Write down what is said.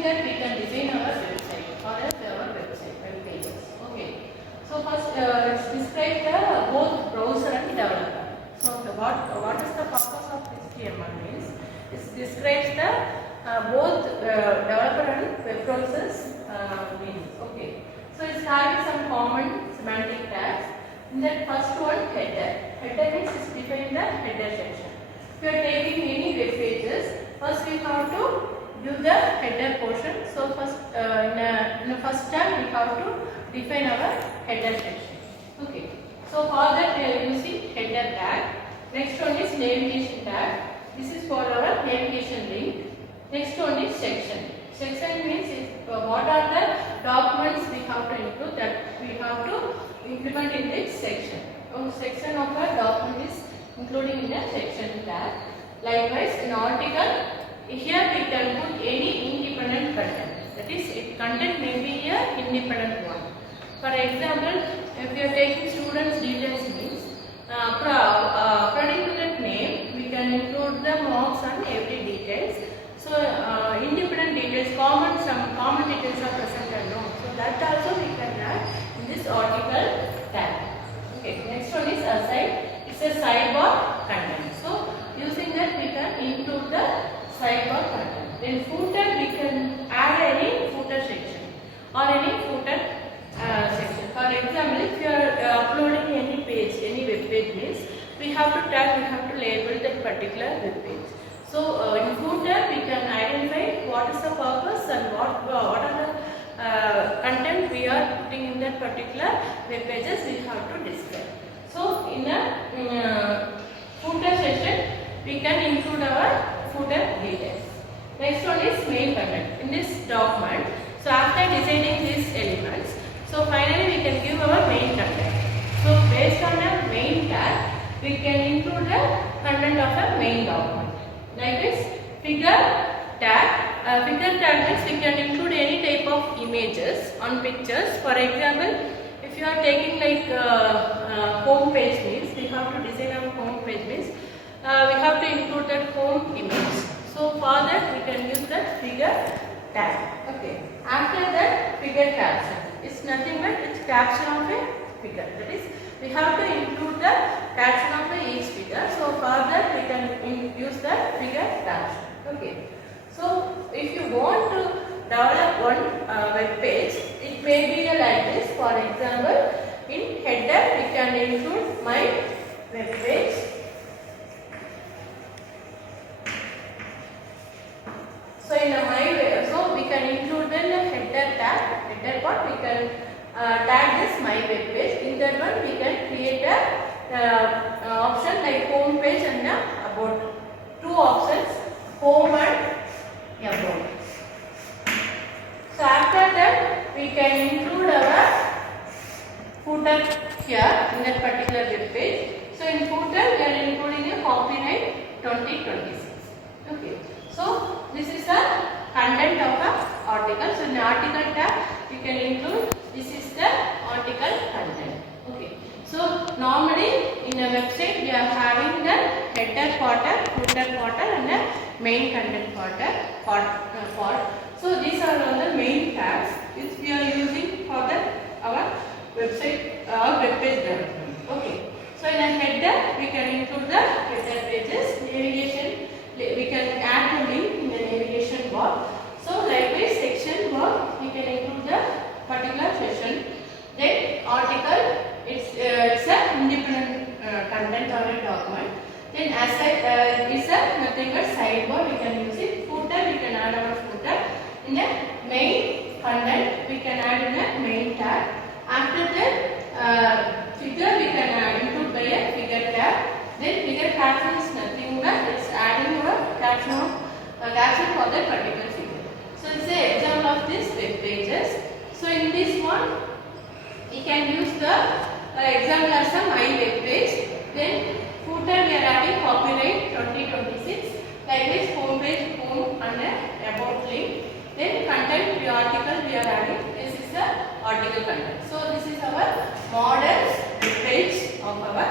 using that we can design our website or our web pages. Okay. So first let's describe the both browser and developer. So what is the purpose of HTML means? It describes the both developer and web browsers means. Okay. So it's having some common semantic tags. In that first one, header. Header means it's defined the header section. If you are taking any web pages, first we have to give the header portion. So first in the first tag we have to define our header section. Okay. So for that we are using header tag. Next one is navigation tag. This is for our navigation link. Next one is section. Section means what are the documents we have to include that we have to implement in this section. Section of a document is including in a section tag. Likewise, in article, here we can put any independent content. That is, content may be a independent one. For example, if we are taking students' details means, according to that name, we can include the marks and every details. So, independent details, some common details are present and known. So, that also we can add in this article tag. Okay, next one is aside. It's a sidebar content. So, using that we can include the sidebar content. Then footer, we can add any footer section or any footer section. For example, if you are uploading any page, any web page means, we have to tag, we have to label that particular web page. So, in footer, we can identify what is the purpose and what are the content we are putting in that particular web pages we have to describe. So, in a footer section, we can include our footer details. Next one is main content. In this document, so after deciding these elements, so finally we can give our main content. So, based on a main tag, we can include the content of a main document. Like this, figure tag. Figure tag means we can include any type of images on pictures. For example, if you are taking like home page means, we have to design our home page means, we have to include that home image. So for that we can use that figure tag. Okay. After that, figure caption. It's nothing but it's caption of a figure. That is, we have to include the caption of each figure. So for that we can use the figure caption. Okay. So if you want to develop one web page, it may be like this. For example, in header we can include my web page. So in so we can include the header tag. Header part we can tag this my web page. In that one we can create a option like home page and about. Two options, home and about. So after that we can include our footer here in that particular web page. So in footer we are including a copyright 2026. Okay. So this is the content of a article. So in the article tag we can include this is the article content. Okay. So normally in a website we are having the header part, footer part and the main content part. So these are all the main tags which we are using for our website web page development. Okay. So in a header we can include the header pages, navigation, we can add the link in the navigation bar. So likewise section bar we can include the particular section. Then article, it's a independent content or a document. Then aside is a nothing but sidebar we can use it. Footer we can add our footer. In the main content we can add in the main tag. After that figure we can include by a figure tag. Then figure caption is nothing but it's adding our caption for that particular figure. So it's an example of this web pages. So in this one we can use the example as a my web page. Then footer we are adding copyright 2026. Like this home page, home and about link. Then content article we are adding. This is the article content. So this is our model page of our